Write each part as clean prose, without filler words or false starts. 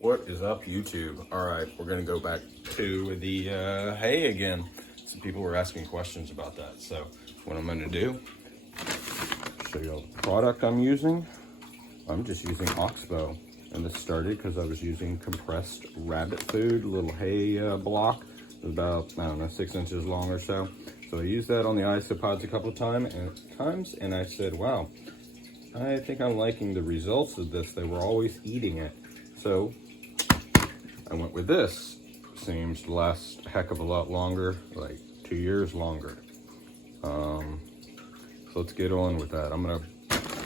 What is up, YouTube? All right, we're gonna go back to the hay again. Some people were asking questions about that. So what I'm gonna do, show you all the product I'm using. I'm just using Oxbow. And this started because I was using compressed rabbit food, a little hay block. It was about, I don't know, 6 inches long or so. So I used that on the Isopods a couple of times, and I said, wow, I think I'm liking the results of this. They were always eating it. So I went with this. Seems to last a heck of a lot longer, like 2 years longer. So let's get on with that. I'm gonna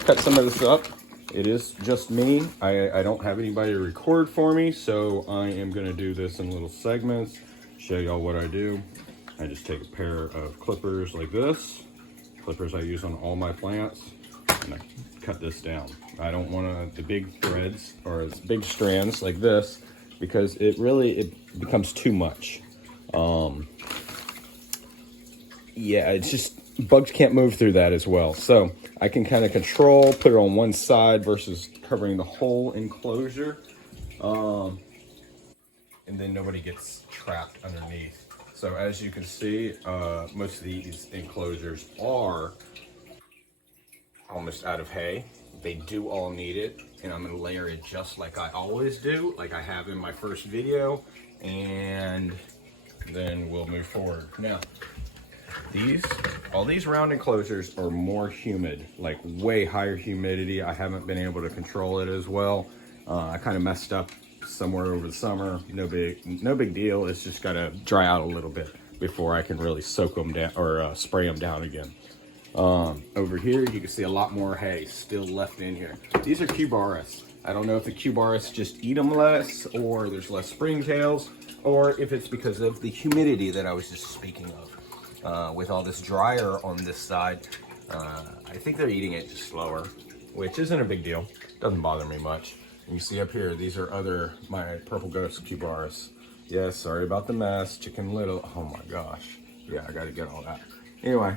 cut some of this up. It is just me. I don't have anybody to record for me, so I am gonna do this in little segments, show y'all what I do. I just take a pair of clippers like this, clippers I use on all my plants, and I cut this down. I don't want the big threads or big strands like this, because it becomes too much. Yeah, it's just, bugs can't move through that as well. So I can kind of control, put it on one side versus covering the whole enclosure. And then nobody gets trapped underneath. So as you can see, most of these enclosures are almost out of hay. They do all need it, and I'm gonna layer it just like I always do, like I have in my first video, and then we'll move forward. Now, all these round enclosures are more humid, like way higher humidity. I haven't been able to control it as well. I kind of messed up somewhere over the summer. No big deal. It's just gotta dry out a little bit before I can really soak them down or spray them down again. Over here, you can see a lot more hay still left in here. These are cubaris. I don't know if the cubaris just eat them less, or there's less springtails, or if it's because of the humidity that I was just speaking of. With all this dryer on this side, I think they're eating it just slower, which isn't a big deal. Doesn't bother me much. And you see up here, these are my purple ghost cubaris. Yes, sorry about the mess. Chicken Little. Oh my gosh. Yeah, I gotta get all that. Anyway,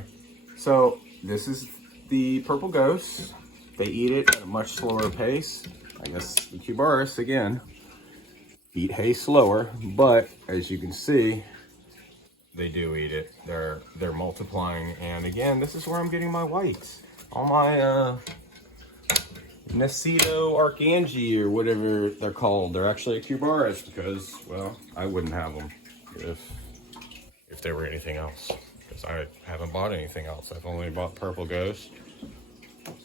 so this is the purple ghost. They eat it at a much slower pace. I guess the cubaris, again, eat hay slower, but as you can see, they do eat it. They're multiplying, and again, this is where I'm getting my whites. All my Neceto Archangi or whatever they're called. They're actually a cubaris because, well, I wouldn't have them if they were anything else. Because I haven't bought anything else. I've only bought purple ghost,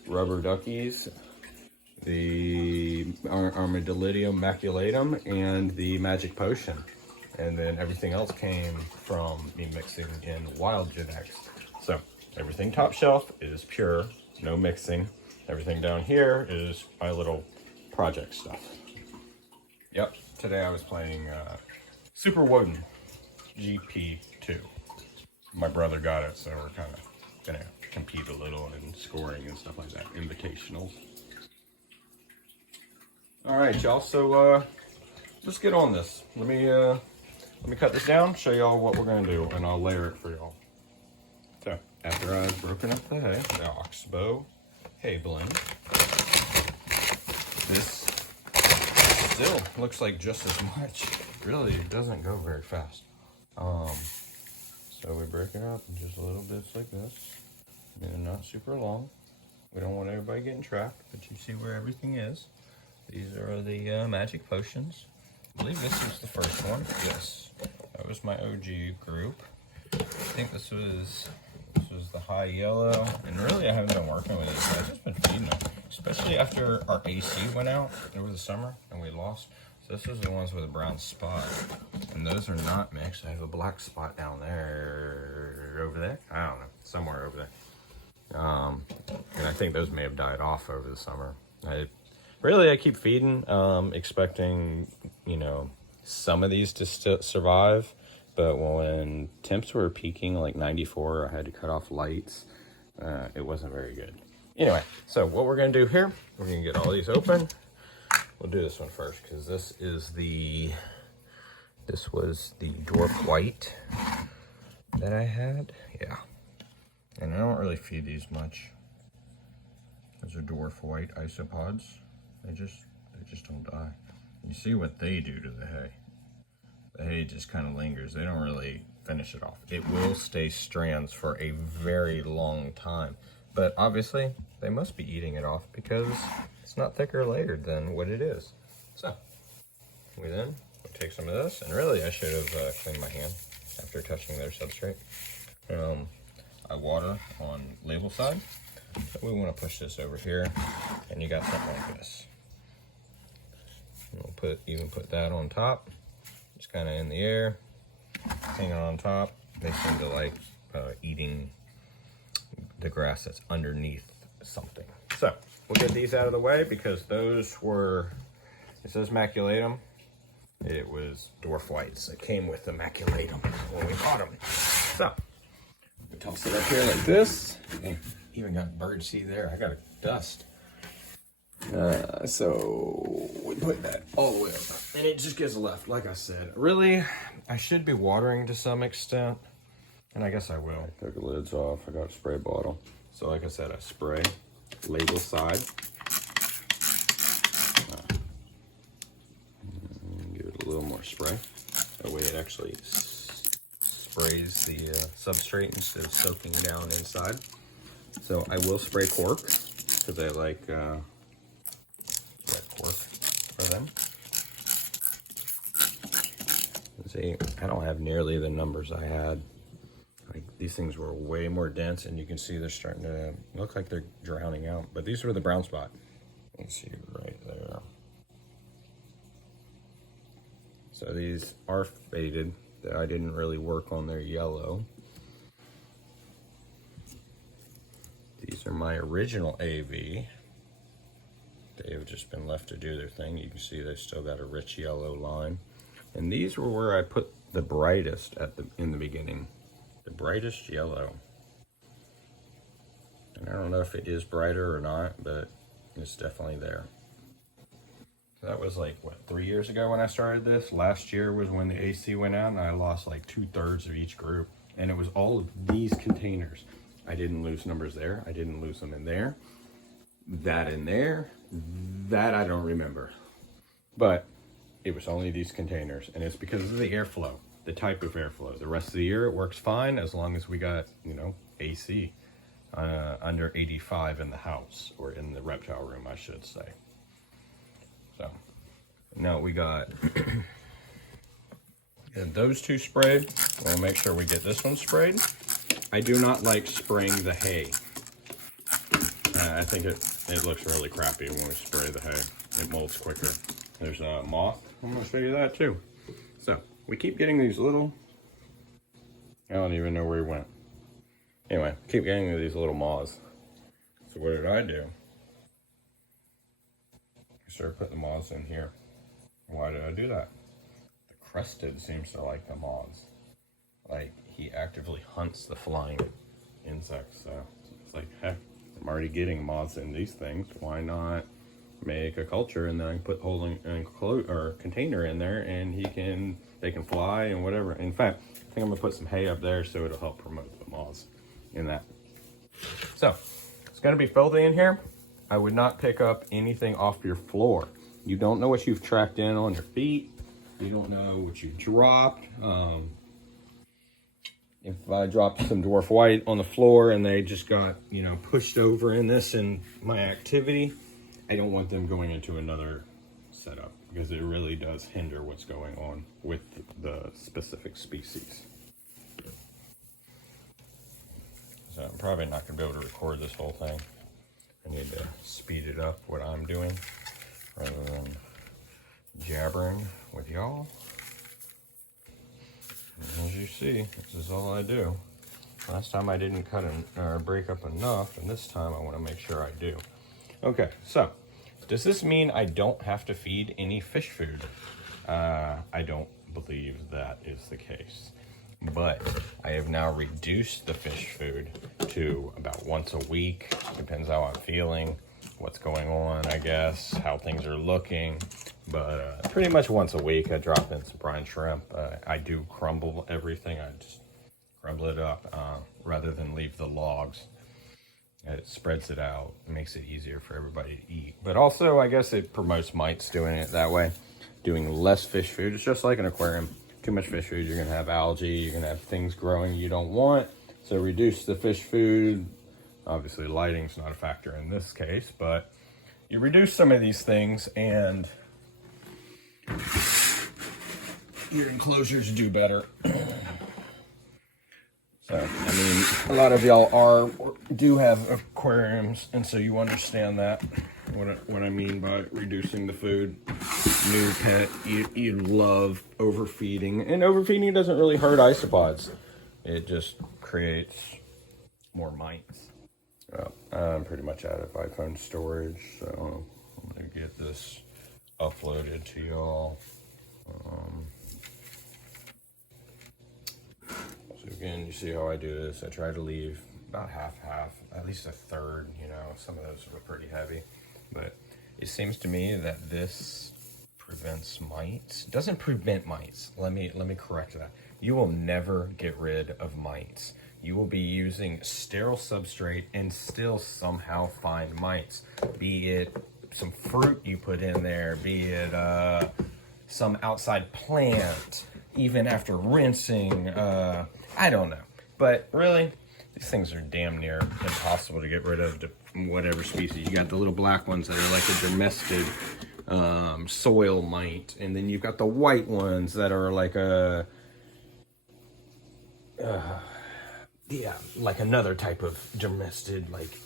rubber duckies, the Armadillidium maculatum, and the magic potion. And then everything else came from me mixing in wild genetics. So everything top shelf is pure, no mixing. Everything down here is my little project stuff. Yep, today I was playing Super Woden GP2. My brother got it, so we're kind of gonna compete a little in scoring and stuff like that, invitationals. All right, y'all, so let's get on this. Let me cut this down, show y'all what we're gonna do, and I'll layer it for y'all. So, after I've broken up the hay, the Oxbow hay blend, this still looks like just as much. Really, it doesn't go very fast. So we break it up in just a little bits like this. They're not super long. We don't want everybody getting trapped, but you see where everything is. These are the magic potions. I believe this was the first one. Yes, that was my OG group. I think this was the high yellow, and really I haven't been working with it. I've just been feeding them, especially after our AC went out over the summer and we lost. So this was the ones with a brown spot, and those are not mixed. I have a black spot down there, over there. I don't know, somewhere over there. And I think those may have died off over the summer. I keep feeding, expecting, some of these to survive. But when temps were peaking, like 94, I had to cut off lights. It wasn't very good. Anyway, so what we're going to do here, we're going to get all these open. We'll do this one first, because this was the dwarf white that I had. Yeah. And I don't really feed these much. Those are dwarf white isopods. They just don't die. you see what they do to the hay. The hay just kind of lingers. They don't really finish it off. It will stay strands for a very long time. But obviously, they must be eating it off because it's not thicker layered than what it is. So, we then take some of this, and really I should have cleaned my hand after touching their substrate. I water on label side. We want to push this over here, and you got something like this. We'll even put that on top, just kind of in the air, hanging on top. They seem to like eating the grass that's underneath something. So we'll get these out of the way because those were, it says maculatum. It was dwarf whites that came with the maculatum when we caught them. So we toss it up here like this. And even got bird seed there. I got a dust. So we put that all the way up, and it just gets left. Like I said, really, I should be watering to some extent, and I guess I will. I took the lids off. I got a spray bottle. So like I said, I spray label side. Give it a little more spray. That way it actually sprays the substrate instead of soaking down inside. So I will spray cork because I like wet cork for them. See, I don't have nearly the numbers I had. Like, these things were way more dense, and you can see they're starting to look like they're drowning out. But these were the brown spot. You can see right there. So these are faded. I didn't really work on their yellow. These are my original AV. They've just been left to do their thing. You can see they still got a rich yellow line. And these were where I put the brightest in the beginning. The brightest yellow. And I don't know if it is brighter or not, but it's definitely there. So that was like, what, 3 years ago when I started this? Last year was when the AC went out, and I lost like 2/3 of each group. And it was all of these containers. I didn't lose numbers there. I didn't lose them in there. That in there. That I don't remember. But it was only these containers. And it's because of the airflow, the type of airflow. The rest of the year it works fine as long as we got, you know, AC under 85 in the house, or in the reptile room, I should say. So now we got and those two sprayed. We'll make sure we get this one sprayed. I do not like spraying the hay. I think it looks really crappy when we spray the hay. It molds quicker. There's a moth. I'm going to show you that too. So we keep getting these little, I don't even know where he went. Anyway, keep getting these little moths. So what did I do? I started putting the moths in here. Why did I do that? The crested seems to like the moths. Like, he actively hunts the flying insects. So it's like, heck, I'm already getting moths in these things. Why not make a culture, and then I can put whole container in there, and they can fly and whatever. In fact, I think I'm gonna put some hay up there so it'll help promote the moths in that. So it's gonna be filthy in here. I would not pick up anything off your floor. You don't know what you've tracked in on your feet. You don't know what you dropped. If I dropped some dwarf white on the floor and they just got, you know, pushed over in this in my activity, I don't want them going into another setup because it really does hinder what's going on with the specific species. So I'm probably not going to be able to record this whole thing. I need to speed it up what I'm doing rather than jabbering with y'all. As you see, this is all I do. Last time I didn't cut or break up enough, and this time I want to make sure I do. Okay, so does this mean I don't have to feed any fish food? I don't believe that is the case. But I have now reduced the fish food to about once a week. Depends how I'm feeling, what's going on, I guess, how things are looking. But pretty much once a week I drop in some brine shrimp. I do crumble everything. I just crumble it up rather than leave the logs. It spreads it out, makes it easier for everybody to eat. But also, I guess it promotes mites doing it that way. doing less fish food. It's just like an aquarium. Too much fish food, you're gonna have algae, you're gonna have things growing you don't want. So reduce the fish food. Obviously lighting's not a factor in this case, but you reduce some of these things and your enclosures do better. So, I mean, a lot of y'all do have aquariums, and so you understand that. What I mean by reducing the food. New pet, you love overfeeding, and overfeeding doesn't really hurt isopods. It just creates more mites. Well, I'm pretty much out of iPhone storage, so I'm gonna get this uploaded to y'all. So again, you see how I do this. I try to leave about half, at least a third. You know, some of those were pretty heavy, but it seems to me that this prevents mites. It doesn't prevent mites. Let me correct that. You will never get rid of mites. You will be using sterile substrate and still somehow find mites. Be it some fruit you put in there, be it some outside plant, even after rinsing, I don't know. But really, these things are damn near impossible to get rid of, to whatever species. You got the little black ones that are like a domestic soil mite, and then you've got the white ones that are like a yeah, like another type of domestic, like,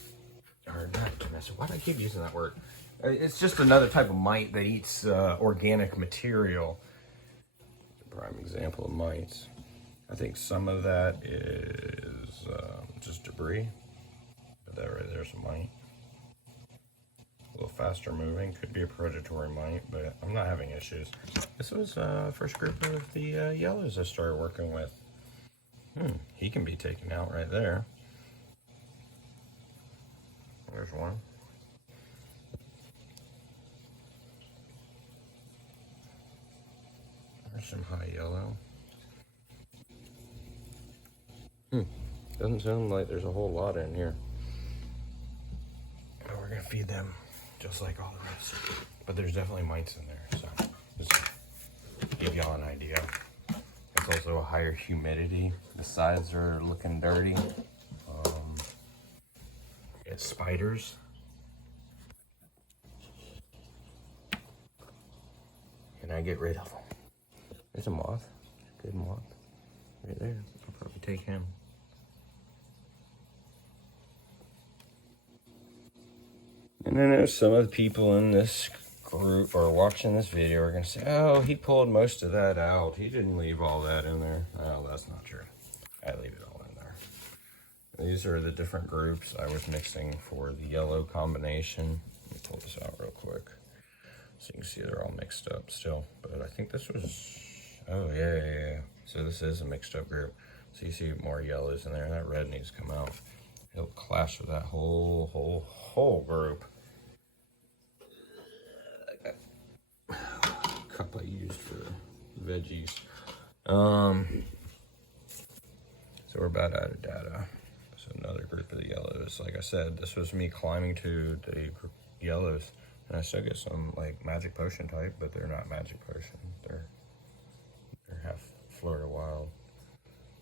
or not domestic, why do I keep using that word? It's just another type of mite that eats organic material. A prime example of mites. I think some of that is just debris. That right there's a mite. A little faster moving, could be a predatory mite, but I'm not having issues. This was first group of the yellows I started working with. He can be taken out right there. There's one. There's some high yellow. Doesn't sound like there's a whole lot in here. But we're gonna feed them just like all the rest. But there's definitely mites in there, so just to give y'all an idea. It's also a higher humidity. The sides are looking dirty. It's spiders. And I get rid of them. There's a moth. Good moth. Right there. I'll probably take him. And then there's some of the people in this group or watching this video are going to say, oh, he pulled most of that out. He didn't leave all that in there. Oh, that's not true. I leave it all in there. These are the different groups I was mixing for the yellow combination. Let me pull this out real quick. So you can see they're all mixed up still. But I think this was, oh yeah. So this is a mixed up group. So you see more yellows in there. That red needs to come out. It'll clash with that whole group. Cup I used for veggies. So we're about out of data. So another group of the yellows. Like I said, this was me climbing to the yellows, and I still get some like magic potion type, but they're not magic potion. They're half Florida wild.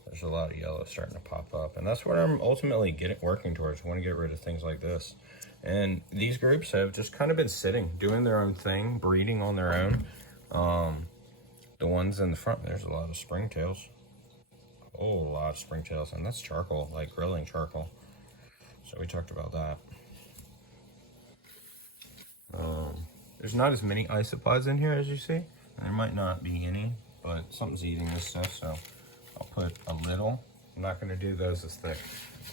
There's a lot of yellow starting to pop up, and that's what I'm ultimately working towards. I want to get rid of things like this. And these groups have just kind of been sitting, doing their own thing, breeding on their own. The ones in the front, there's a lot of springtails. A whole lot of springtails, and that's charcoal, like grilling charcoal. So we talked about that. There's not as many isopods in here as you see. There might not be any, but something's eating this stuff, so I'll put a little. I'm not going to do those as thick,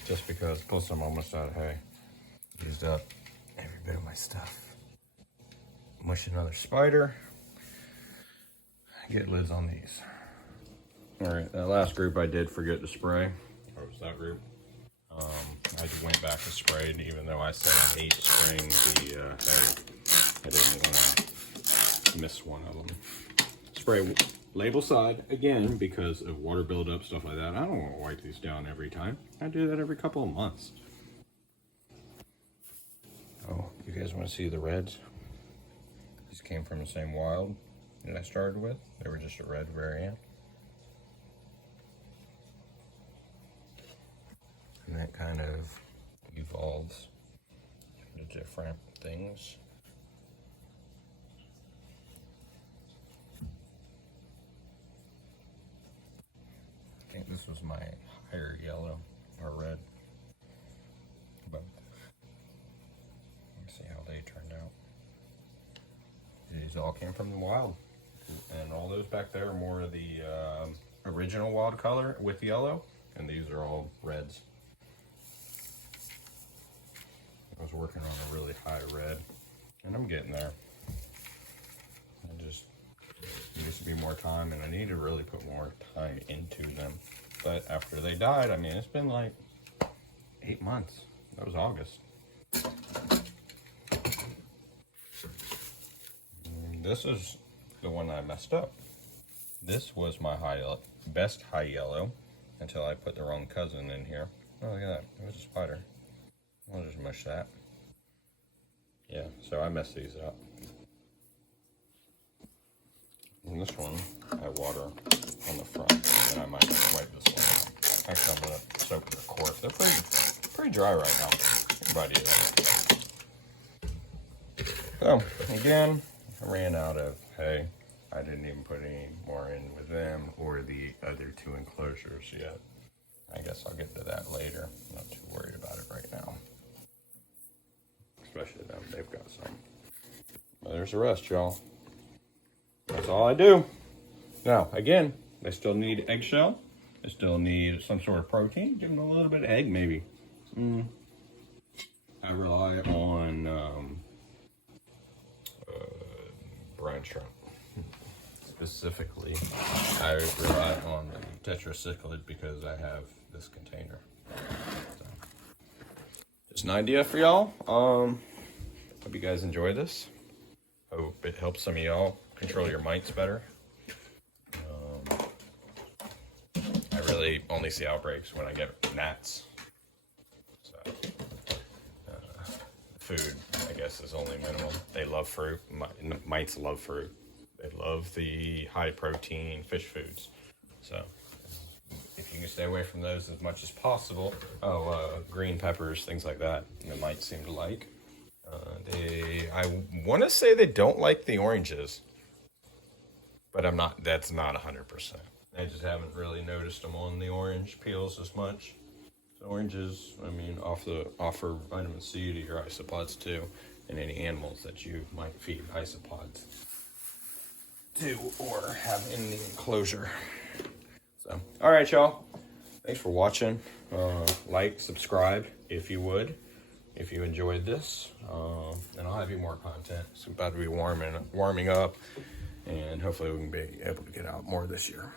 just because, plus I'm almost out of hay. Used up every bit of my stuff. Mush another spider. Get lids on these. All right, that last group I did forget to spray. Or was that group? I went back and sprayed, even though I said I hate spraying the hay. I didn't want to miss one of them. Spray label side again because of water buildup, stuff like that. I don't want to wipe these down every time. I do that every couple of months. Oh, you guys want to see the reds? These came from the same wild. that I started with. They were just a red variant. And that kind of evolves into different things. I think this was my higher yellow or red. But let's see how they turned out. These all came from the wild. And all those back there are more of the original wild color with yellow. And these are all reds. I was working on a really high red. And I'm getting there. I just needs to be more time, and I need to really put more time into them. But after they died, I mean, it's been like 8 months. That was August. And this is the one I messed up. This was my best high yellow until I put the wrong cousin in here. Oh, look at that. It was a spider. I'll just mush that. Yeah, so I messed these up. And this one, I water on the front, and then I might wipe this one out. Actually, I'm going to soak the cork. They're pretty dry right now. Everybody is. So, again, I ran out of hay. I didn't even put any more in with them or the other two enclosures yet. I guess I'll get to that later. I'm not too worried about it right now. Especially them, they've got some. But there's the rest, y'all. That's all I do. Now, again, they still need eggshell. They still need some sort of protein. Give them a little bit of egg, maybe. I rely on brine shrimp. Specifically, I rely on the tetracyclid because I have this container. So, just an idea for y'all. Hope you guys enjoy this. Hope it helps some of y'all control your mites better. I really only see outbreaks when I get gnats. So, food, I guess, is only minimal. They love fruit. Mites love fruit. They love the high protein fish foods. So if you can stay away from those as much as possible. Green peppers, things like that, they might seem to like. I want to say they don't like the oranges, but that's not 100%. I just haven't really noticed them on the orange peels as much. So oranges, I mean, offer vitamin C to your isopods too, and any animals that you might feed isopods to or have in the enclosure. So, all right, y'all. Thanks for watching. Like, subscribe if you would, if you enjoyed this. And I'll have you more content. It's about to be warming up, and hopefully we can be able to get out more this year.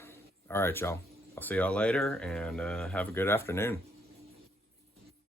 All right, y'all. I'll see y'all later, and have a good afternoon.